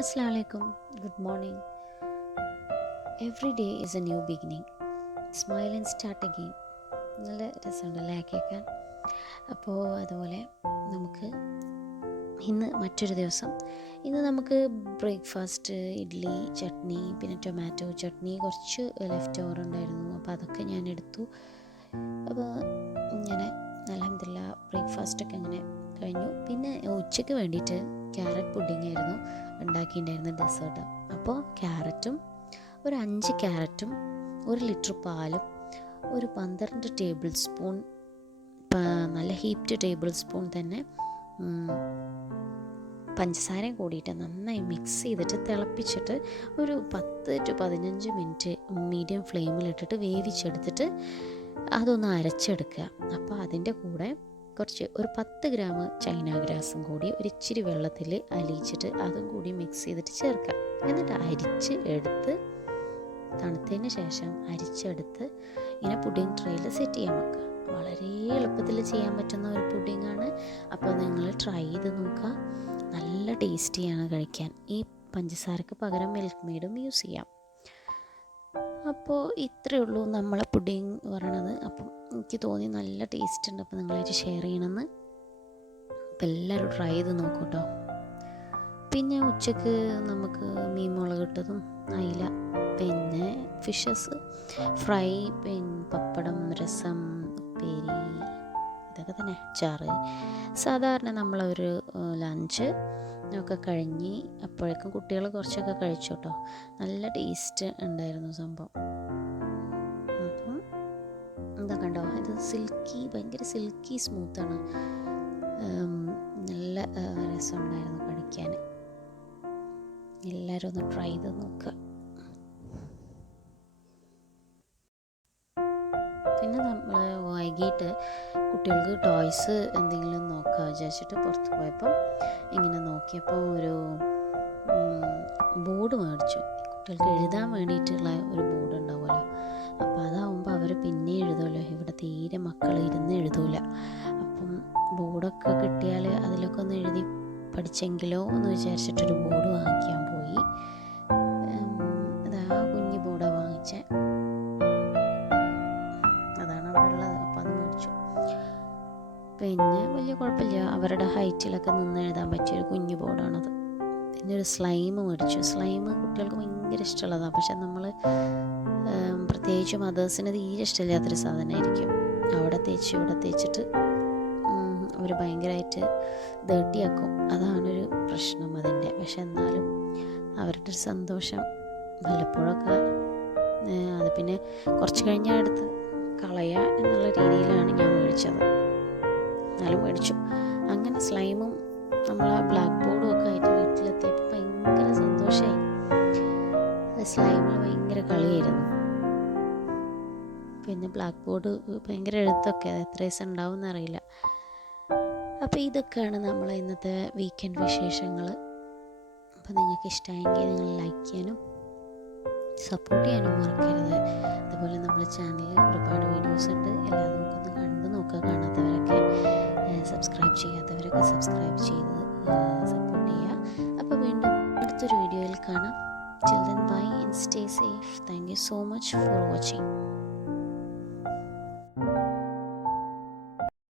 Assalamu alaikum. Good morning. Every day is a new beginning. Smile and start again. നല്ല രസമുണ്ടല്ലേ കേൾക്കാൻ. അപ്പോൾ അതുപോലെ നമുക്ക് ഇന്ന് മറ്റൊരു ദിവസം. ഇന്ന് നമുക്ക് ബ്രേക്ക്ഫാസ്റ്റ് ഇഡ്ഡലി ചട്നി പിന്നെ ടൊമാറ്റോ ചട്നി കുറച്ച് ലെഫ്റ്റ് ഓവർ ഉണ്ടായിരുന്നു. അപ്പോൾ അതൊക്കെ ഞാൻ എടുത്തു. അപ്പോൾ ഇങ്ങനെ അൽഹംദുലില്ലാ ബ്രേക്ക്ഫാസ്റ്റൊക്കെ ഇങ്ങനെ കഴിഞ്ഞു. പിന്നെ ഉച്ചയ്ക്ക് വേണ്ടിയിട്ട് ക്യാരറ്റ് പുഡിംഗ് ആയിരുന്നു ഉണ്ടാക്കിയിട്ടുണ്ടായിരുന്ന ഡെസേർട്ട്. അപ്പോൾ ക്യാരറ്റും ഒരു 5 ക്യാരറ്റും 1 ലിറ്റർ പാലും ഒരു 12 ടേബിൾ സ്പൂൺ നല്ല ഹീപ്ഡ് ടേബിൾ സ്പൂൺ തന്നെ പഞ്ചസാരയും കൂടിയിട്ട് നന്നായി മിക്സ് ചെയ്തിട്ട് തിളപ്പിച്ചിട്ട് ഒരു 10 to 15 മിനിറ്റ് മീഡിയം ഫ്ലെയിമിലിട്ടിട്ട് വേവിച്ചെടുത്തിട്ട് അതൊന്ന് അരച്ചെടുക്കുക. അപ്പോൾ അതിൻ്റെ കൂടെ ഒരു 10 ഗ്രാം ചൈന ഗ്രാസും കൂടി ഒരു ഇച്ചിരി വെള്ളത്തിൽ അലിയിച്ചിട്ട് അതും കൂടി മിക്സ് ചെയ്തിട്ട് ചേർക്കുക. എന്നിട്ട് അരിച്ച് എടുത്ത് തണുത്തതിന് ശേഷം അരിച്ചെടുത്ത് ഇങ്ങനെ പുഡിംഗ് ട്രേയിൽ സെറ്റ് ചെയ്യാൻ വെക്കുക. വളരെ എളുപ്പത്തിൽ ചെയ്യാൻ പറ്റുന്ന ഒരു പുഡിങ്ങാണ്. അപ്പോൾ നിങ്ങൾ ട്രൈ ചെയ്ത് നോക്കുക. നല്ല ടേസ്റ്റിയാണ് കഴിക്കാൻ. ഈ പഞ്ചസാരക്ക് പകരം മിൽക്ക് മെയ്ഡും യൂസ് ചെയ്യാം. അപ്പോൾ ഇത്രയേ ഉള്ളൂ നമ്മളെ പുഡിങ് പറയണത്. അപ്പം എനിക്ക് തോന്നി നല്ല ടേസ്റ്റ് ഉണ്ട്, അപ്പോൾ നിങ്ങളായിട്ട് ഷെയർ ചെയ്യണമെന്ന്. അപ്പോൾ എല്ലാവരും ട്രൈ ചെയ്ത് നോക്കൂ കേട്ടോ. പിന്നെ ഉച്ചക്ക് നമുക്ക് മീൻ മുളക് ഇട്ടതും അയില പിന്നെ ഫിഷസ് ഫ്രൈ പിന്നെ പപ്പടം രസം ഉപ്പേരി ഇതൊക്കെ തന്നെ അച്ചാറ്. സാധാരണ നമ്മളൊരു ലഞ്ച് ഒക്കെ കഴിഞ്ഞ് അപ്പോഴേക്കും കുട്ടികൾ കുറച്ചൊക്കെ കഴിച്ചു കേട്ടോ. നല്ല ടേസ്റ്റ് ഉണ്ടായിരുന്നു സംഭവം. അപ്പം എന്താ കണ്ടോ, ഇത് ഭയങ്കര സിൽക്കി സ്മൂത്താണ്. നല്ല രസമുണ്ടായിരുന്നു കഴിക്കാൻ. എല്ലാവരും ഒന്ന് ട്രൈ ചെയ്ത് നോക്കുക. പിന്നെ നമ്മൾ വൈകിട്ട് കുട്ടികൾക്ക് ടോയ്സ് എന്തെങ്കിലും നോക്കുക വിചാരിച്ചിട്ട് പുറത്ത് പോയപ്പോൾ ഇങ്ങനെ നോക്കിയപ്പോൾ ഒരു ബോർഡ് മേടിച്ചു. കുട്ടികൾക്ക് എഴുതാൻ വേണ്ടിയിട്ടുള്ള ഒരു ബോർഡ് ഉണ്ടാവുമല്ലോ. അപ്പോൾ അതാവുമ്പോൾ അവർ പിന്നെ എഴുതുമല്ലോ. ഇവിടെ തീരെ മക്കൾ ഇരുന്ന് എഴുതൂല. അപ്പം ബോർഡൊക്കെ കിട്ടിയാൽ അതിലൊക്കെ ഒന്ന് എഴുതി പഠിച്ചെങ്കിലോ എന്ന് വിചാരിച്ചിട്ടൊരു ബോർഡ് വാങ്ങിക്കാൻ പോയി. അതാ കുഞ്ഞു ബോർഡാണ് വാങ്ങിച്ചത്. അതാണ് അവിടെ ഉള്ളത്. അപ്പം അത് മേടിച്ചു. പിന്നെ വലിയ കുഴപ്പമില്ല, അവരുടെ ഹൈറ്റിലൊക്കെ നിന്ന് എഴുതാൻ പറ്റിയൊരു കുഞ്ഞു ബോർഡാണത്. പിന്നെ ഒരു സ്ലൈം മേടിച്ചു. സ്ലൈം കുട്ടികൾക്ക് ഭയങ്കര ഇഷ്ടമുള്ളതാണ്. പക്ഷെ നമ്മൾ പ്രത്യേകിച്ച് മദേഴ്സിന് തീരെ ഇഷ്ടമില്ലാത്തൊരു സാധനമായിരിക്കും. അവിടെ തേച്ച് ഇവിടെ തേച്ചിട്ട് അവർ ഭയങ്കരമായിട്ട് ഡേർട്ടിയാക്കും. അതാണൊരു പ്രശ്നം അതിൻ്റെ. പക്ഷെ എന്നാലും അവരുടെ ഒരു സന്തോഷം വല്ലപ്പോഴൊക്കെ അത് പിന്നെ കുറച്ച് കഴിഞ്ഞാൽ എടുത്ത് കളയുക എന്നുള്ള രീതിയിലാണ് ഞാൻ മേടിച്ചത്. എന്നാലും മേടിച്ചു. അങ്ങനെ സ്ലൈമും നമ്മളെ ബ്ലാക്ക് ബോർഡും ഒക്കെ ആയിട്ട് വീട്ടിലെത്തിയപ്പോൾ ഭയങ്കര സന്തോഷമായി. സ്ലൈമിൽ ഭയങ്കര കളിയായിരുന്നു. പിന്നെ ബ്ലാക്ക് ബോർഡ് ഭയങ്കര എഴുത്തൊക്കെ എത്ര ദിവസം ഉണ്ടാവും എന്നറിയില്ല. അപ്പോൾ ഇതൊക്കെയാണ് നമ്മളെ ഇന്നത്തെ വീക്കെൻഡ് വിശേഷങ്ങൾ. അപ്പോൾ നിങ്ങൾക്ക് ഇഷ്ടമായെങ്കിൽ നിങ്ങൾ ലൈക്ക് ചെയ്യാനും സപ്പോർട്ട് ചെയ്യാനും മറക്കരുത്. അതുപോലെ നമ്മുടെ ചാനലിൽ ഒരുപാട് വീഡിയോസ് ഉണ്ട്. എല്ലാവരും നമുക്കൊന്ന് കണ്ടു നോക്കുക. കാണാത്തവരൊക്കെ സബ്സ്ക്രൈബ് ചെയ്യാത്തവരൊക്കെ സബ്സ്ക്രൈബ് ചെയ്ത് സപ്പോർട്ട് ചെയ്യുക. അപ്പോൾ വീണ്ടും അടുത്തൊരു വീഡിയോയിൽ കാണാം. Till then, bye and stay safe. Thank you so much for watching.